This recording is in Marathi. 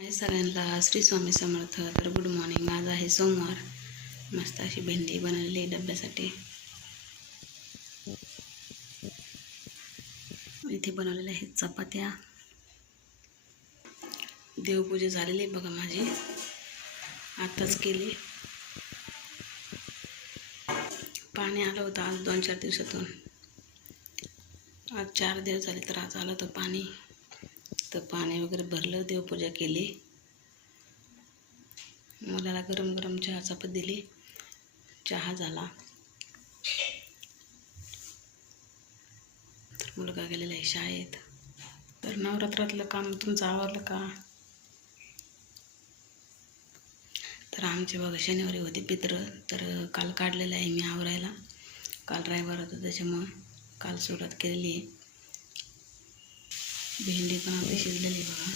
आहे सगळ्यांना श्री स्वामी समर्थ. तर गुड मॉर्निंग. आज आहे सोमवार. मस्त अशी भेंडी बनवलेली डब्यासाठी. इथे बनवलेल्या आहेत चपात्या. देवपूजा झालेली आहे बघा माझी, आताच केली. पाणी आलं होतं आज 2-4 दिवसातून. आज 4 दिवस झाले तर आज आलं होतं पाणी. तर पाणी वगैरे भरलं, देवपूजा केली, मुलाला गरम गरम चहा चपाती दिली, चहा झाला. तर मुलगा गेलेला आहे शाळेत. तर नवरात्रातलं काम तुमचं आवरलं का? तर आमचे बघा शनिवारी होते पित्र, तर काल काढलेलं आहे मी आवरायला. काल रविवार होतं त्याच्यामुळं काल सुरुवात केलेली आहे. भेंडी पण आपली शिजलेली बघा.